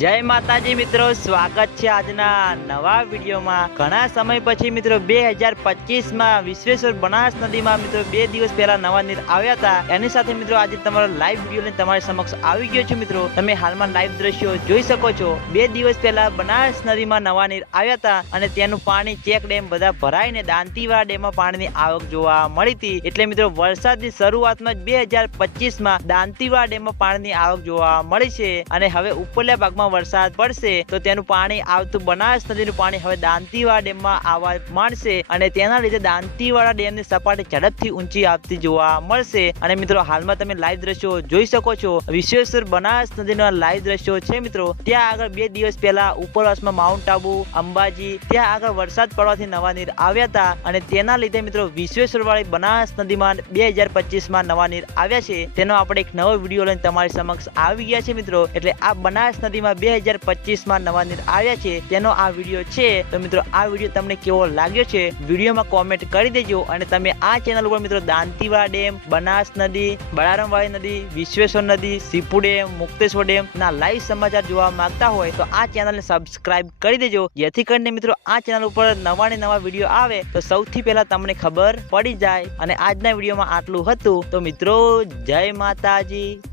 જય માતાજી મિત્રો, સ્વાગત છે આજના નવા વિડીયોમાં. ઘણા સમય પછી મિત્રો બે હજાર પચીસમાં વિશ્વેશ્વર બનાસ નદીમાં મિત્રો બે દિવસ પહેલા નવા નીર આવ્યા હતા. એની સાથે મિત્રો આજે તમારો લાઈવ વીડિયો લઈને તમારી સમક્ષ આવી ગયો છે મિત્રો. તમે હાલમાં લાઈવ દ્રશ્યો જોઈ શકો છો. બે દિવસ પહેલા બનાસ નદીમાં નવા નીર આવ્યા હતા અને તેનું પાણી ચેક ડેમ બધા ભરાઈને દાંતીવાડા ડેમમાં પાણીની આવક જોવા મળી હતી. એટલે મિત્રો વરસાદની શરૂઆતમાં જ બે હજાર પચીસમાં દાંતીવાડા ડેમમાં પાણીની આવક જોવા મળી છે. અને હવે ઉપરલા ભાગમાં વરસાદ પડશે, તો તેનું પાણી આવતું બનાસ નદીનું પાણી હવે દાંતીવાડા ડેમમાં આવવા માંડશે અને તેના લીધે દાંતીવાડા ડેમની સપાટી ઝડપથી ઊંચી આવતી જોવા મળશે. અને મિત્રો, હાલમાં તમે લાઈવ દ્રશ્યો જોઈ શકો છો. વિશ્વેશ્વર બનાસ નદીના લાઈવ દ્રશ્યો છે મિત્રો. ત્યાં આગળ બે દિવસ પહેલા ઉપરવાસમાં માઉન્ટ આબુ, અંબાજી, ત્યાં આગળ વરસાદ પડવાથી નવા નીર આવ્યા હતા. અને તેના લીધે મિત્રો વિશ્વેશ્વર વાળી બનાસ નદીમાં બે હજાર પચીસમાં નવા નીર આવ્યા છે. તેનો આપણે એક નવો વીડિયો લઈને તમારી સમક્ષ આવી ગયા છે મિત્રો. એટલે આ બનાસ નદીમાં બે હજાર પચીસમાં નવા નીર આવ્યા છે, તેનો આ વીડિયો છે. તો મિત્રો, આ વીડિયો તમને કેવો લાગ્યો છે, વિડીયોમાં કોમેન્ટ કરી દેજો અને તમે આ ચેનલ ઉપર મિત્રો, દાંતીવાડા ડેમ, બનાસ નદી, બળારામવાળી નદી, વિશ્વેશ્વર નદી સીપુ ડેમ, મુક્તેશ્વર ડેમ ના લાઈવ સમાચાર જોવા માંગતા હોય, તો આ ચેનલને સબસ્ક્રાઇબ કરી દેજો. જેથી કરીને મિત્રો, આ ચેનલ ઉપર નવા ને નવા વીડિયો આવે, તો સૌથી પહેલા તમને ખબર પડી જાય. અને આજના વિડીયોમાં આટલું હતું. તો મિત્રો, જય માતાજી.